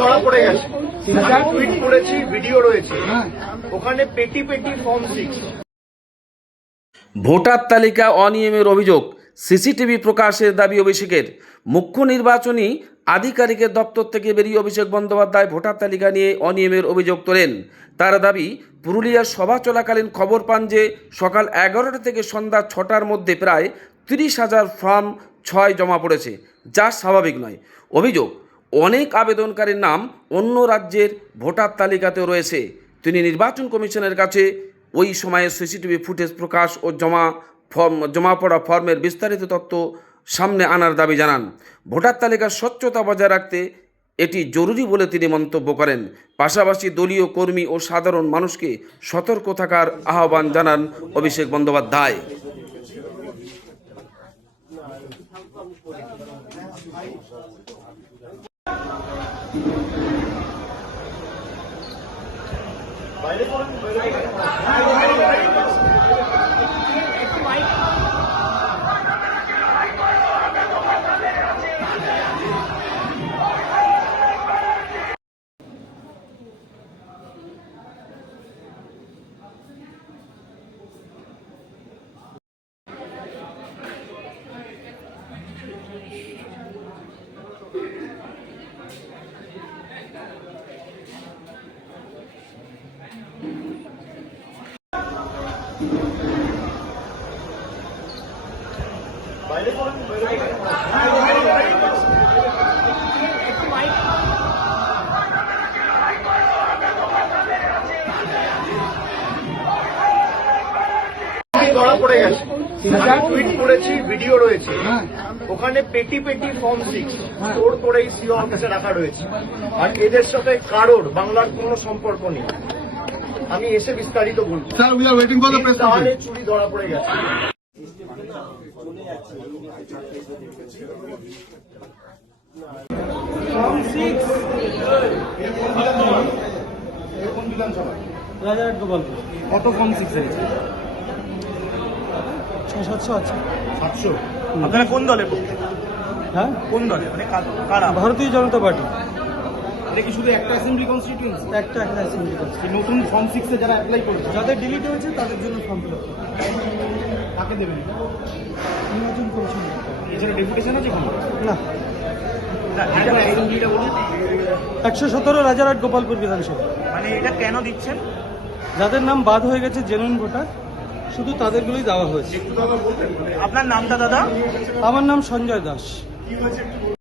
ধরা পড়ে গেছে, টুইট করেছি, ভিডিও রয়েছে, ওখানে পেটি পেটি ফর্ম 6। ভোটার তালিকা অনিয়মের অভিযোগ, সিসিটিভি প্রকাশের দাবি অভিষেকের। মুখ্য নির্বাচনী আধিকারিকের দপ্তর থেকে বেরিয়ে অভিষেক বন্দ্যোপাধ্যায় ভোটার তালিকা নিয়ে অনিয়মের অভিযোগ তোলেন। তার দাবি, পুরুলিয়ার সভা চলাকালীন খবর পান যে সকাল 11টা থেকে সন্ধ্যা 6টার মধ্যে প্রায় 30,000 ফর্ম 6 জমা পড়েছে, যা স্বাভাবিক নয়। অভিযোগ, অনেক আবেদনকারীর নাম অন্য রাজ্যের ভোটার তালিকাতেও রয়েছে। তিনি নির্বাচন কমিশনের কাছে ওই সময়ে সিসিটিভি ফুটেজ প্রকাশ ও জমা পড়া ফর্মের বিস্তারিত তথ্য সামনে আনার দাবি জানান। ভোটার তালিকার স্বচ্ছতা বজায় রাখতে এটি জরুরি বলে তিনি মন্তব্য করেন। পাশাপাশি দলীয় কর্মী ও সাধারণ মানুষকে সতর্ক থাকার আহ্বান জানান অভিষেক বন্দ্যোপাধ্যায়। ধরা পড়ে গেছে, টুইট করেছি, ভিডিও রয়েছে, ওখানে পেটি পেটি ফর্ম 6 স্টোর করে সিও অফিসে রাখা রয়েছে। আর এদের সাথে কারোর বাংলার কোনো সম্পর্ক নেই। আমি এসে বিস্তারিত বলবো। Sir, we are waiting for the press তাহলে conference. চুরি ধরা পড়ে গেছে। রাজারহাট গোপালপুর। কত ফর্ম 6 হয়েছে? 600-700 আছে। 700। আপনারা কোন দলে? হ্যাঁ, কোন দলে? মানে কারা? ভারতীয় জনতা পার্টি। এটা কি শুধু একটা অ্যাসেম্বলি কনস্টিটিউয়েন্সি? একটা অ্যাসেম্বলি করছে। নতুন ফর্ম 6 এ যারা অ্যাপ্লাই করেছে যাদের ডিলিট হয়েছে তাদের জন্য ফর্ম ফিল আপ কাকে দেবেন? নির্বাচন কমিশন। এছাড়া ডেপুটেশন আছে কোনো? না, অ্যাসেম্বলিটা বলুন। 117 রাজারহাট গোপালপুর বিধানসভা। মানে এটা কেন দিচ্ছেন? যাদের নাম বাদ হয়ে গেছে জেনুইন ভোটার, শুধু তাদেরগুলোই দেওয়া হয়েছে। আপনার নামটা দাদা? আমার নাম সঞ্জয় দাস।